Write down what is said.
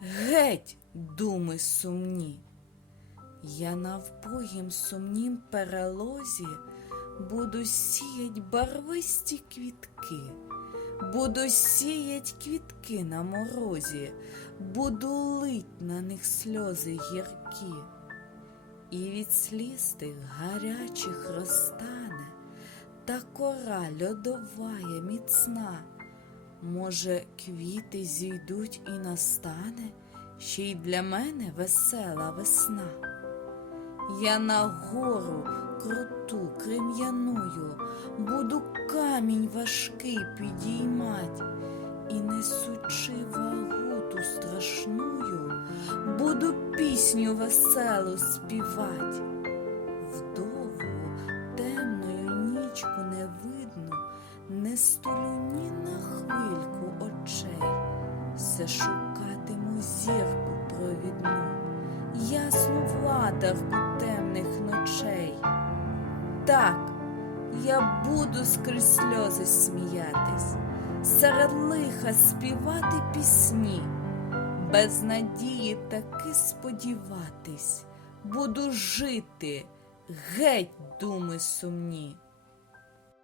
геть, думи сумні. Я на впругім сумнім перелозі буду сіять барвисті квітки, буду сіять квітки на морозі, буду лить на них сльози гіркі, і від сліз тих гарячих розтане та кора льодовая міцна. Може, квіти зійдуть і настане ще й для мене весела весна. Я на гору круту крем'яною буду камінь важкий підіймать, і несучи вагу ту страшную, буду пісню веселу співать. Вдову темною нічку не видно, не столю все шукатиму зірку провідну, ясну владарку темних ночей. Так, я буду скрізь сльози сміятись, серед лиха співати пісні, без надії таки сподіватись, буду жити, геть думи сумні.